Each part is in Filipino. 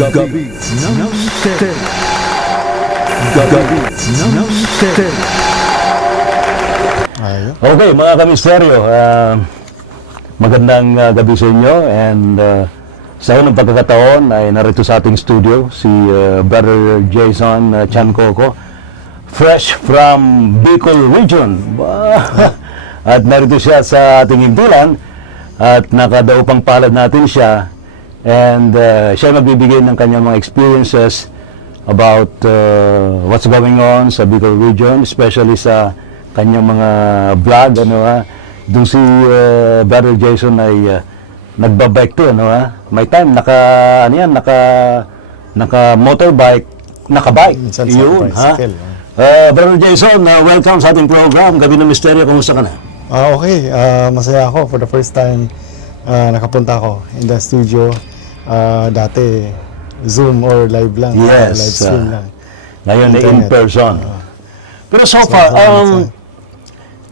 Gabi ng Misteryo. Gabi ng Misteryo. Okay, mga kamisteryo, magandang gabi sa inyo, and sa unang pagkakataon ay narito sa ating studio si Brother Jason Chancoco, fresh from Bicol region. At narito siya sa ating himpilan at nakadaupang palad natin siya, and siya magbibigay ng kanyang mga experiences about what's going on sa Bicol region, especially sa kanyang mga vlog, Doon si Brother Jason ay nagbabike to, May time naka motorbike, nakabike. Yun, ha? Brother Jason, welcome sa ating program, Gabi ng Misteryo. Kumusta ka na? Okay, masaya ako for the first time nakapunta ako in the studio. Dati Zoom or live lang, Yes, live stream lang. Ngayon ay in person. Pero so far,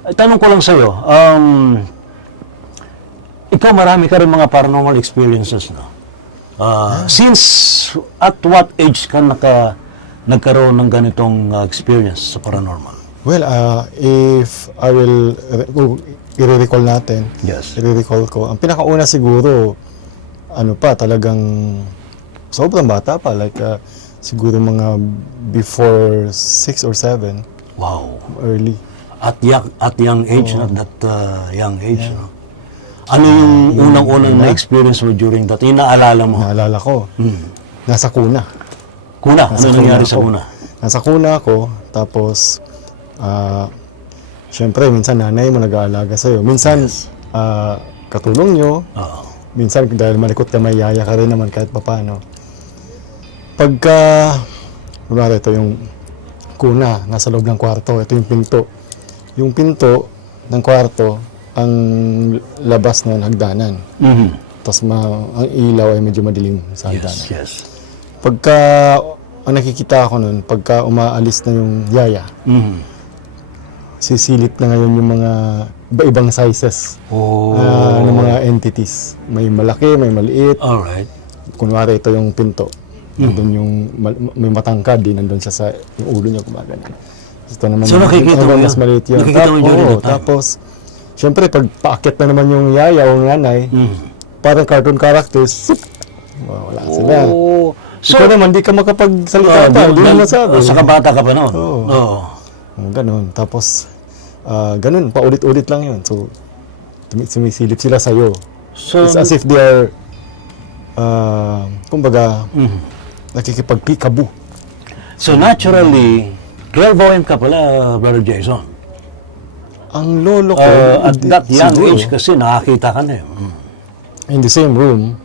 tanong ko lang sa'yo, ikaw marami ka rin mga paranormal experiences, no? Since at what age ka nagkaroon ng ganitong experience sa paranormal? Well, if I will i-recall natin, Yes. i-recall ko, ang pinakauna siguro, talagang sobrang bata pa, like siguro mga before 6 or 7, Wow. early. At young age, at that young age, no? Ano yung unang-unang na-experience mo during that? Yung naalala mo? Naalala ko, nasa kuna. Kuna? Ano nangyari sa kuna? Nasa kuna ako, tapos, syempre, minsan nanay mo nag-aalaga sa'yo. Minsan, katulong nyo. Oo. Minsan, dahil malikot ka, may yaya ka rin naman kahit papano. Pagka, kunwari, ito yung kuna, nasa loob ng kwarto. Ito yung pinto. Yung pinto ng kwarto, ang labas ng hagdanan. Mm-hmm. Tapos, ang ilaw ay medyo madilim sa hagdanan. Yes. Pagka, ang nakikita ko nun, pagka umaalis na yung yaya, sisilip na ngayon yung mga iba-ibang sizes ng mga entities. May malaki, may maliit. Alright. Kunwari, ito yung pinto. Nandun yung may matangkad, nandun siya sa yung ulo niya gumagana. Ito naman, So, nakikita mo mas yun? maliit yun. Nakikita mo during the time? Tapos, syempre, pag paakit na naman yung yaya o nanay, parang cartoon characters, sup, wala sila. Oh. So, Ikaw naman, di ka makapagsalita pa, di mo masabi. Sa kabata ka pa noon? Oo. Ganun. Tapos, ganun, paulit-ulit lang yun. So, sumisilip sila sa'yo. So, It's as if they are, kumbaga, nakikipag-peekaboo. so naturally, clairvoyant ka pala, Brother Jason. Ang lolo ko, At that young siguro, age kasi nakakita ka na in the same room,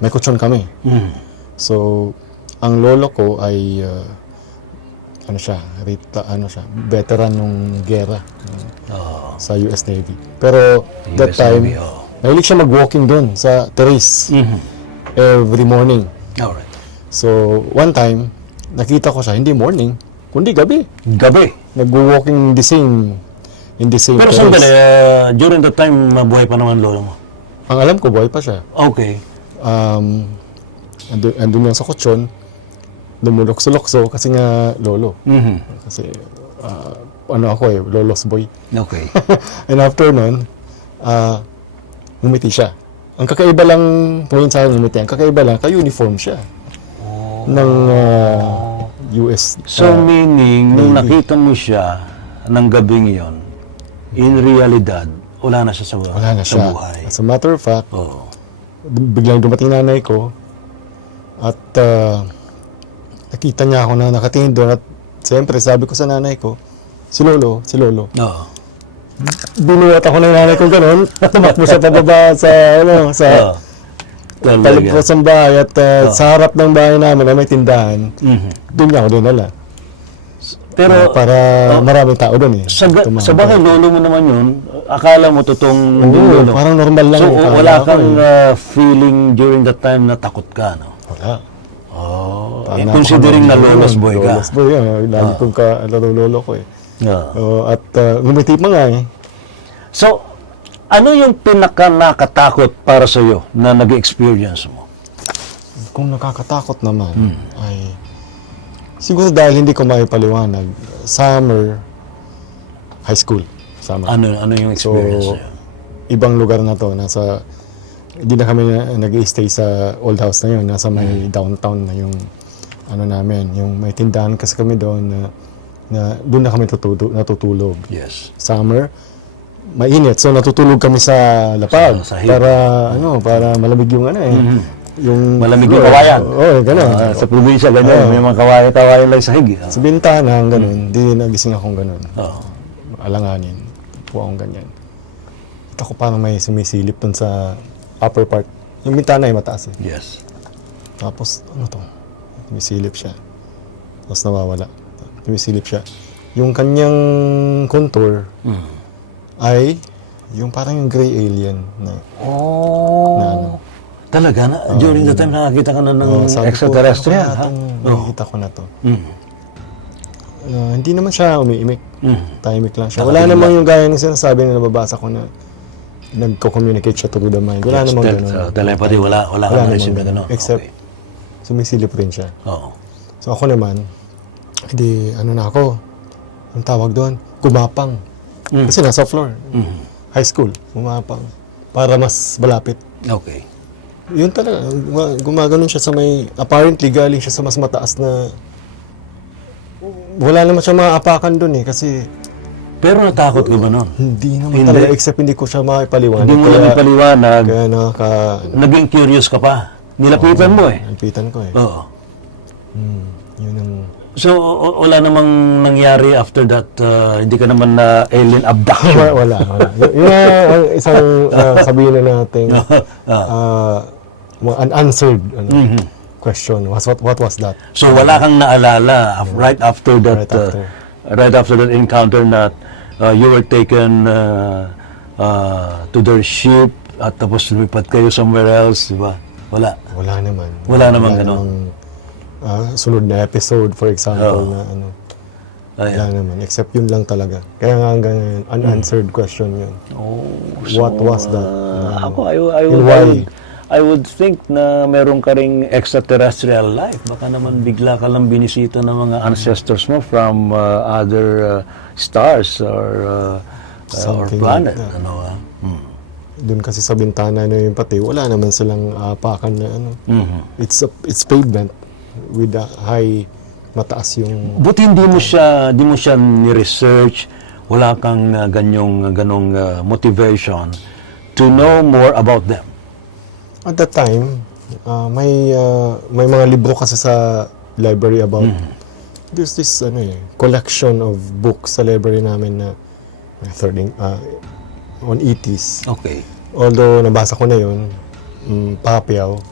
may kutsyon kami. So, ang lolo ko ay, veteran ng gera sa US Navy. Pero, that US time, Navy, mahilig siya mag-walking doon sa terrace every morning. Alright. So, one time, nakita ko siya, hindi morning, kundi gabi. Gabi. Nag-walking in the same Pero terrace. sandali, during that time, mabuhay pa naman lolo mo. Ang alam ko, buhay pa siya. Okay. Andun yan sa kutsyon, lumulokso-lokso kasi nga lolo. Kasi, lolo's boy. Okay. And after nun, umiti siya. Ang kakaiba lang, ngayon sa akin umiti, ang kakaiba lang, ka-uniform siya. Ng US. So meaning, nung nakita mo siya ng gabing yon, in realidad, wala na siya Wala na sa siya. buhay. As a matter of fact, Oo. biglang dumating nanay ko at nakita niya ako na nakatingin doon at siyempre sabi ko sa nanay ko, si Lolo. Oo. Binuhat ako ng nanay ko gano'n, tumakbo siya pababa sa palibot ng bahay at sa harap ng bahay namin na may tindahan, doon niya ako dinala. Pero, Para maraming tao doon eh. sa bagay, lolo mo naman yun, akala mo totoong Oo, lolo. parang normal lang. So, yung akala wala ko kang eh. feeling during that time na takot ka, no? Wala. Oh, Parang considering na napaka- lolo's boy ka. Lolo's boy, lagi kong lolo ko eh. Yeah. At ngumiti pa nga eh. So, ano yung pinaka nakatakot para sa iyo na nag-experience mo? kung nakakatakot naman, ay siguro dahil hindi ko maipaliwanag, summer, high school, summer. Ano yung experience So, niyo? Ibang lugar na to, hindi na kami nag-stay sa old house na yun, nasa may downtown na yung, namin, yung may tindahan kasi kami doon na doon na kami natutulog. Yes. Summer, mainit, so natutulog kami sa lapag, Sa sahig. para malamig yung yung Malamig yung kawayan. Oo, gano'n. Sa probinsya, ganyan. May mga kawayan lang sa hig. Sa bintana, gano'n. Di nagising akong gano'n. Oo. Alanganin. Po akong ganyan. At ako parang may sumisilip dun sa upper part. Yung bintana ay mataas eh. Yes. Tapos, ano to? Sumisilip siya. Tapos nawawala. Sumisilip siya. Yung kanyang contour ay yung parang yung gray alien na Oh. Talaga na? During the time nakakita ka na ng sabi ko, extraterrestrial, ha? Nakikita ko na to. Mm. Hindi naman siya umiimik. Tahimik lang siya. Wala Nakatingin namang yung gaya ng sinasabi na nababasa ko na nagko-communicate siya through the mind. Wala namang gano'n. Telepathy, wala ka namang na-receive na ganun. gano'n. Except, Okay. sumisilip rin siya. Oo. So ako naman, na ako, ang tawag doon, gumapang. Kasi nasa floor. High school, gumapang. Para mas malapit. Okay. Yun talaga, gumaganon siya sa may, apparently galing siya sa mas mataas na, wala naman siya maapakan doon eh, kasi Pero natakot ka ba nun? hindi naman Hindi. talaga, except hindi ko siya makipaliwanag. Hindi mo lang ipaliwanag. Kaya Naging curious ka pa. Nilapitan mo eh. nalpitan ko eh. Oo. Yun ang, So, wala namang nangyari after that, hindi ka naman na alien abduction. wala. Yun ang isang sabihin na natin, unanswered question. What was that? So, wala kang naalala right after that, Right after. that encounter na you were taken to their ship at tapos lumipat kayo somewhere else, di ba? Wala. Wala naman. Wala namang ganon. namang, sunod na episode, for example, Oo. na Ayan. wala naman. Except yun lang talaga. Kaya nga hanggang ngayon, unanswered question yun. Oh, What was that? Ako, And why? I would think na meron ka ring extraterrestrial life. Baka naman bigla ka lang binisita ng mga ancestors mo from other stars or Something planet. like that. Ano, Doon kasi sa bintana na yung pati, wala naman silang apakan na It's pavement with a high, mataas yung... Buti hindi mo siya ni-research, wala kang ganong motivation to know more about them. At that time, may mga libro kasi sa library about... There's this collection of books sa library namin na on ETs. Okay. Although nabasa ko na yun, Pacquiao,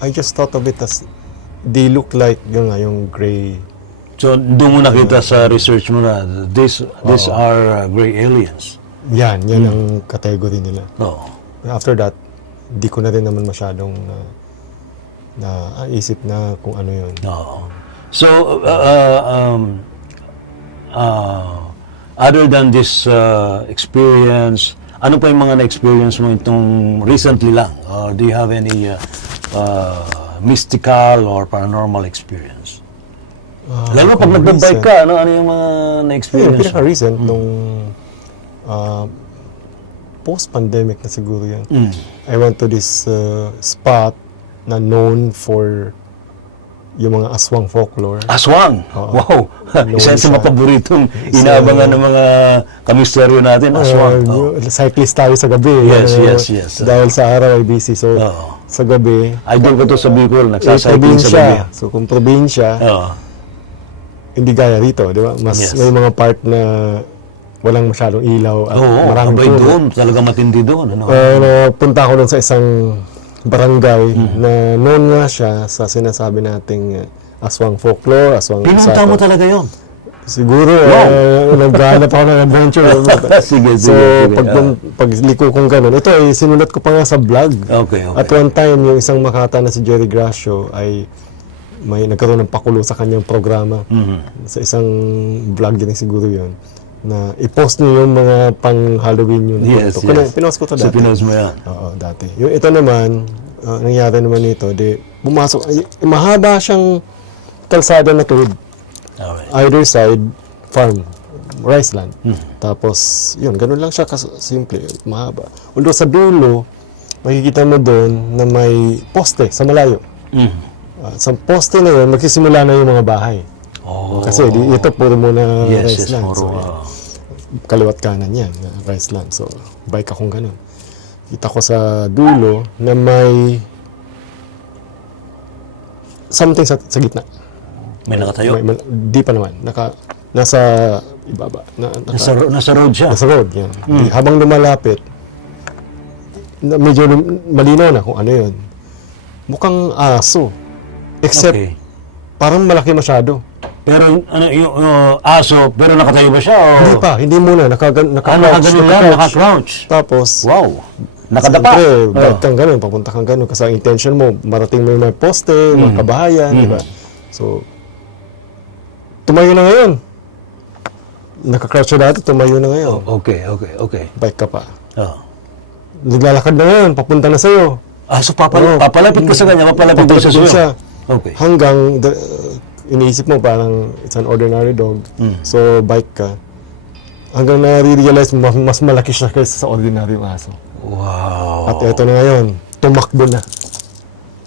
I just thought of it as they look like yung gray. So, doon mo nakita sa research mo na these are gray aliens. Yan ang category nila. Oo. After that, di ko na rin naman masyadong naisip na kung ano yun. Oo. So, other than this experience, ano pa yung mga na-experience mo itong recently lang? Or do you have any mystical or paranormal experience? Lalo pag nag-bike ka, ano yung mga na-experience mo? Pinaka-recent, nung post-pandemic na siguro yan. I went to this spot na known for yung mga aswang folklore. Aswang! Wow! Isa sa siya. mga paboritong inaabangan ng mga kamisteryo natin, aswang. Cyclist tayo sa gabi. Yes. Dahil sa araw ay busy. So, Oo. sa gabi, Idol ko to sa Bicol, nagsacycling sa gabi. So, kung probinsya, Oo. hindi gaya dito, di ba? Mas Yes. may mga part na walang masyadong ilaw at Oo, maraming abay puno. doon, talaga matindi doon. Ano? Punta ako doon sa isang barangay na known nga siya sa sinasabi nating aswang folklore, aswang Pinunta mo talaga yon. Siguro, Wow. naghahanap ako ng adventure. Sige. So, pagliko kong ganun, ito ay sinulat ko pa nga sa vlog. Okay. At one time, yung isang Makata na si Jerry Gracio ay may nagkaroon ng pakulo sa kanyang programa. Sa isang vlog din siguro yun. Na i-post niyo yung mga pang-Halloween yun. Yes. Pinost ko to So, dati. pinost mo yan. Oo, dati. Yung ito naman, nangyari naman ito, pumasok, mahaba siyang kalsada na tuwid. Okay. Either side, farm, rice land. Tapos, yun, ganun lang siya simple, mahaba. Although sa dulo, makikita mo doon na may poste sa malayo. Sa poste na yun, magsisimula na yung mga bahay. Oh. Kasi ito puro muna rice Yes, land. puro. So, yan. Kaliwat kanan yan, rice land. So, bike akong ganun. Kita ko sa dulo na may something sa gitna. May nakatayo? Di pa naman. Nasa ibaba. Nasa road siya? Nasa road, yan. Habang lumalapit, medyo malinaw na kung ano yun. Mukhang aso. Except, Okay. parang malaki masyado. Pero yung aso, pero nakatayo ba siya? O? Hindi muna. Nakaganon lang, naka-crouch. Tapos, Wow. Nakadapa. siyempre, bike kang ganun, papunta kang ganun. Kasi ang intention mo, marating mo yung mga poste, mga kabahayan, di ba? So, tumayo na ngayon. Naka-crouch na dati, tumayo na ngayon. Okay. Bike ka pa. Oh. Naglalakad na ngayon, papunta na sa'yo. So papalapit ka sa kanya, papalapit ka sa Papalapit suyo. siya. Okay. Hanggang, iniisip mo parang it's an ordinary dog. So, bike ka. Hanggang na-realize mo, mas malaki siya kaysa sa ordinary aso. Wow. At eto na ngayon, tumakbo na.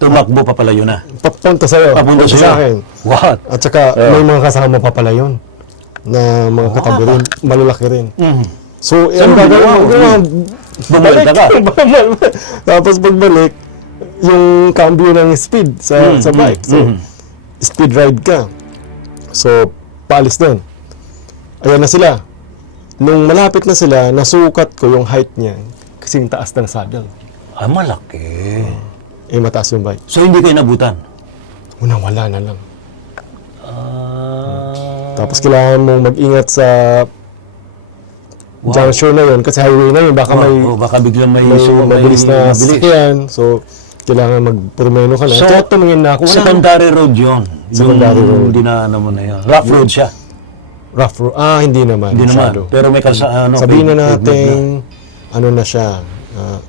Tumakbo, papalayo na. Papunta sa'yo. Papunta sa sa'yo. akin. What? At saka, may mga kasama pa pala yun. Na mga katabi rin, malalaki rin. So, ang gagawin mo, Bumalik ka. Tapos pagbalik, yung cambio ng speed sa bike. So, speed ride ka. So, paalis doon. Ayan na sila. Nung malapit na sila, nasukat ko yung height niya. Kasing taas ng saddle. Malaki. Mataas yung bike. So, hindi kayo nabutan? Unang wala na lang. Tapos kailangan mong mag-ingat sa junction na yun. Kasi highway na yun. Baka baka biglang may mabilis na sasakyan. So, kailangan mag-purmeno ka na. So, kaya tumingin na ako. Secondary road yun. Secondary road. Dinaanan mo na yun. Rough road siya. Rough road. Hindi naman. Hindi naman. masyado. Pero may Sabihin na natin, ano na siya,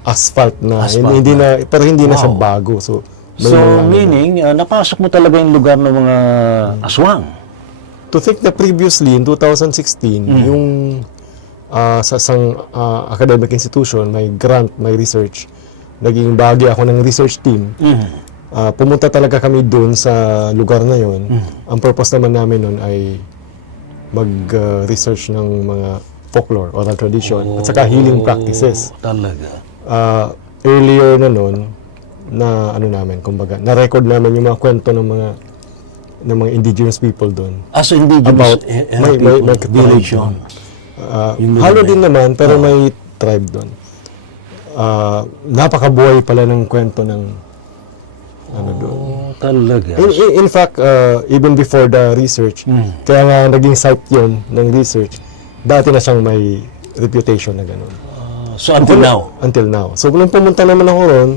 asphalt na. Hindi na, pero hindi na siya bago. So, meaning, napasok mo talaga yung lugar ng mga aswang. To think na previously, in 2016, yung sa isang academic institution, may grant, may research, naging bahagi ako ng research team. Pumunta talaga kami doon sa lugar na yon. Ang purpose naman namin nun ay mag-research ng mga folklore, oral tradition, at saka healing practices. Talaga. Earlier na nun, na ano namin, kumbaga, na-record namin yung mga kwento ng mga indigenous people doon. So indigenous About, may village doon. Halo din naman, pero may tribe doon. Napakabuhay pala ng kwento ng ano doon. Talaga. In fact, even before the research, kaya nga naging site yun ng research, dati na siyang may reputation na gano'n. So until now? Until now. So nung pumunta naman ako ron,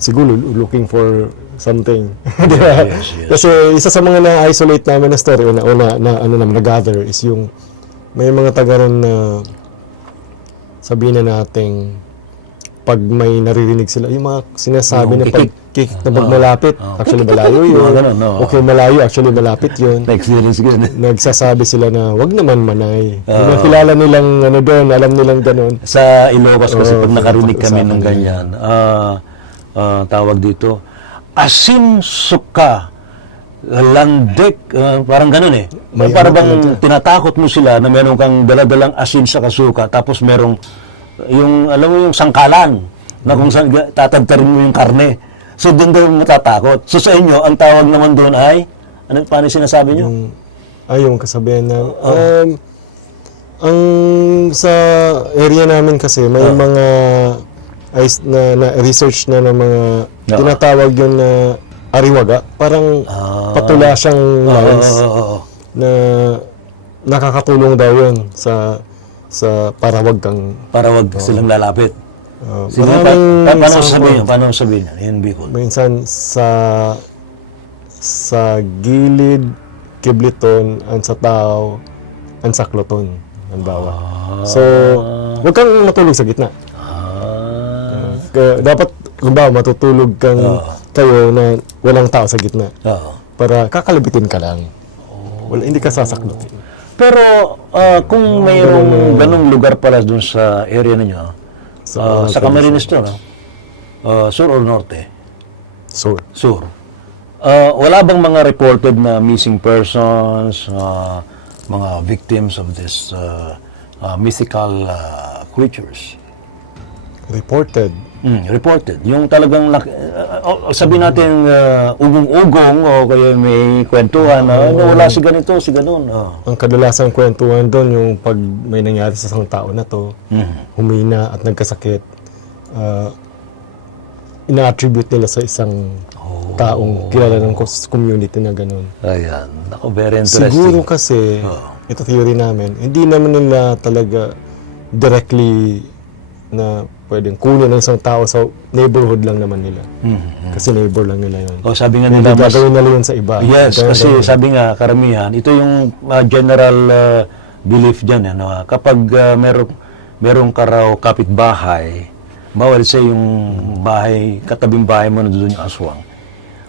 siguro looking for something. Diba? Yes. Kasi isa sa mga na-isolate namin na story, na-gather is yung may mga taga ron na sabihin na nating pag may naririnig sila, yung mga sinasabi na pag malapit, actually malayo yun. Okay, malayo, actually malapit yun. Na-experience ko yun. Nagsasabi sila na wag naman manay. Yung kilala nilang ano doon, alam nilang ganun. Sa Ilocos kasi pag nakarinig kami ng ganyan, tawag dito, asin suka, landek, parang ganun eh. Para bang tinatakot mo sila na meron kang daladalang asin sa kasuka, tapos merong yung, alam mo yung sangkalan, na kung saan tatagtarin mo yung karne. So doon daw matatakot. So sa inyo, ang tawag naman doon ay, paano sinasabi nyo? Yung kasabihan na, ang sa area namin kasi, may mga na research na ng mga tinatawag yun na ariwaga, parang patula siyang lines na nakakatulong daw yun sa para wag silang lalapit. Sige, paano sabihin yan? Yan Bicol. Minsan sa gilid, kibliton, ang sa tao, ang sakloton, halimbawa. So, wag kang matulog sa gitna. Dapat Kumbaga, matutulog kayo na walang tao sa gitna. Oo. Para kakalabitin ka lang. Wala, hindi ka sasaklutin. Pero kung mayroong ganung lugar pala dun sa area ninyo, sa Camarines to, no? Sur or Norte? So, Sur. Wala bang mga reported na missing persons, mga victims of this mythical creatures? reported. Reported. Yung talagang, sabihin natin, ugong-ugong o kaya may kwentuhan na wala si ganito, si ganon. Ang kadalasang kwentuhan doon, yung pag may nangyari sa isang tao na to, humina at nagkasakit, ina-attribute nila sa isang taong kilala ng community na gano'n. Ayan. Ako, very interesting. Siguro kasi, ito theory namin, hindi naman nila talaga directly na pwedeng kunin ng isang tao sa neighborhood lang naman nila. Kasi neighbor lang nila yun. O sabi nga Hindi nila, gagawin nila yun sa iba. yes, Ganun, kasi ganun. sabi nga, karamihan, ito yung general belief dyan, ano, kapag merong karaw kapitbahay, bawal sa yung bahay, katabing bahay mo na doon yung aswang.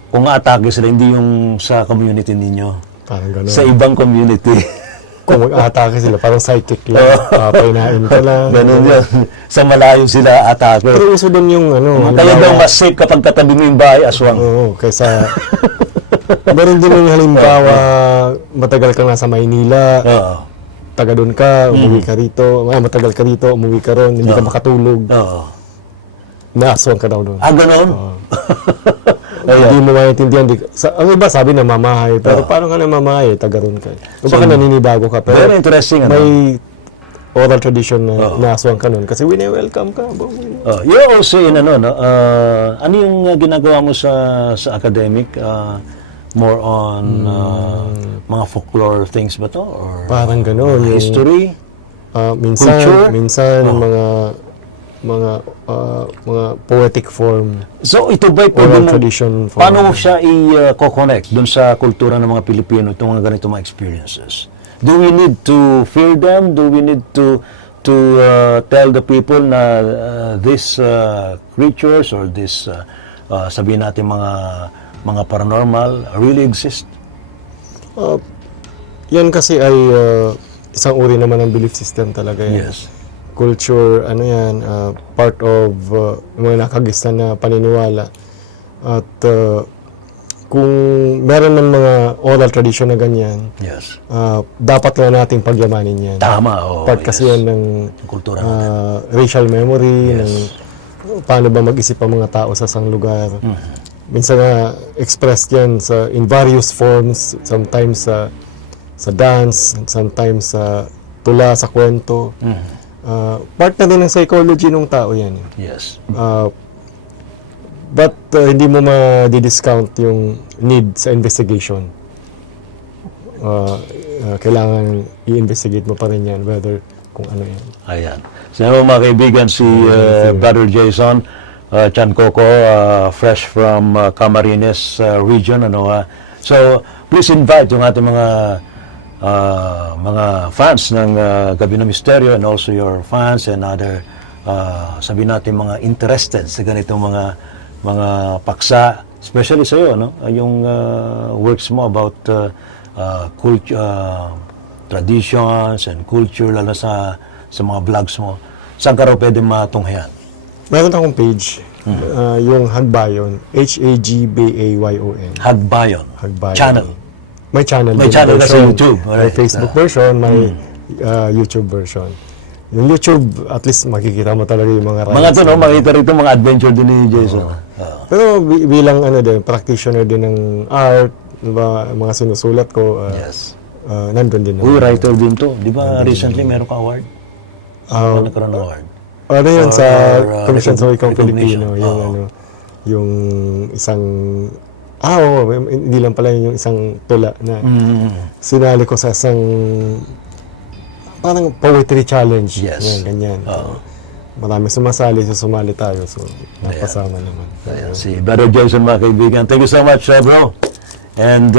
Kung atake sila, hindi yung sa community ninyo, Parang gano'n. sa ibang community. Kung mag-atake sila, parang psychic lang. Papainain ka lang. Ganun yan. Sa malayo sila atake. Pero uso doon yung ano. Kaya daw halimbawa- mas safe kapag katabi mo yung bahay, aswang. Oo, kaysa... Meron din yung halimbawa, matagal ka na sa Maynila, Oo. taga doon ka, umuwi ka rito, matagal ka rito, umuwi ka ron, hindi ka makatulog, Oo. naaswang ka daw doon. Ganun? Hindi mo maintindihan. Ang iba sabi na mamahay, pero paano ka na mamahay? Taga ron ka. O baka naninibago ka, pero Very interesting, ano? may oral tradition na naaswang ka nun. Kasi wini-welcome ka. You're also in ano ano yung ginagawa mo sa academic? More on mga folklore things ba to? Or Parang gano'n. yung, history? minsan, Culture? mga poetic form, So ito ba'y pwede oral mo, tradition form. paano mo siya i-connect dun sa kultura ng mga Pilipino itong mga ganito mga experiences? Do we need to fear them? Do we need to tell the people na these creatures or this sabihin natin mga paranormal really exist? Yan kasi ay isang uri naman ng belief system talaga yan. Yes. Culture, ano yan, part of mga nakagisnan na paniniwala. At kung meron ng mga oral tradition na ganyan, Yes. dapat nga nating pagyamanin yan. Tama. Oh, Part kasi yan ng Yung kultura natin. racial memory, Yes. ng paano ba mag-isip ang mga tao sa isang lugar. Minsan nga expressed yan in various forms, sometimes sa dance, sometimes sa tula, sa kwento. Part na din ng psychology ng tao yan. Yes. But hindi mo ma-discount yung need sa investigation. Kailangan i-investigate mo pa rin yan, whether kung ano yan. Ayan. So mga kaibigan, si Brother Jason Chan Coco, fresh from Camarines region. So, please invite yung ating mga fans ng Gabi ng Misteryo and also your fans and other, sabihin natin mga interested sa ganitong mga paksa, especially sa iyo, no? Yung works mo about traditions and culture, lalo sa mga vlogs mo. Saan ka raw pwede matunghayan? Meron akong page, yung Hagbayon, Hagbayon. Hagbayon. Hagbayon. Channel. May channel. May din channel na sa version. YouTube. May Alright. Facebook version, may YouTube version. Yung YouTube, at least makikita mo talaga yung mga Mga to, no? Makita rito mga adventure din ni Jason. Pero bilang practitioner din ng art, diba, mga sinusulat ko, Yes. nandun din. Uy, writer din to. Di ba recently meron ka award? Saan ka nagkaroon ng award? Ano yun, sa Or, Commission sa Wikang recognition. Pilipino, yung yung isang, hindi lang pala yung isang tula na sinali ko sa isang parang poetry challenge. Yes. Yan, ganyan. Marami sumasali, so sumali tayo. So, napasama naman. Ayan, si Brother Jason, mga kaibigan. Thank you so much, bro. And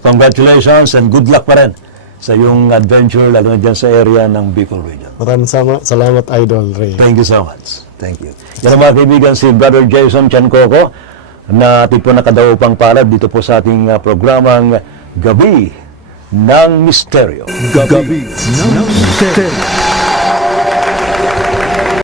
congratulations and good luck pa rin sa iyong adventure, lalo na dyan sa area ng Bicol Region. Maraming salamat, Idol Ray. Thank you so much. Thank you. Yan ang mga kaibigan, si Brother Jason Chancoco na ating po nakadaupang palad dito po sa ating programang Gabi ng Misteryo. Gabi ng Misteryo.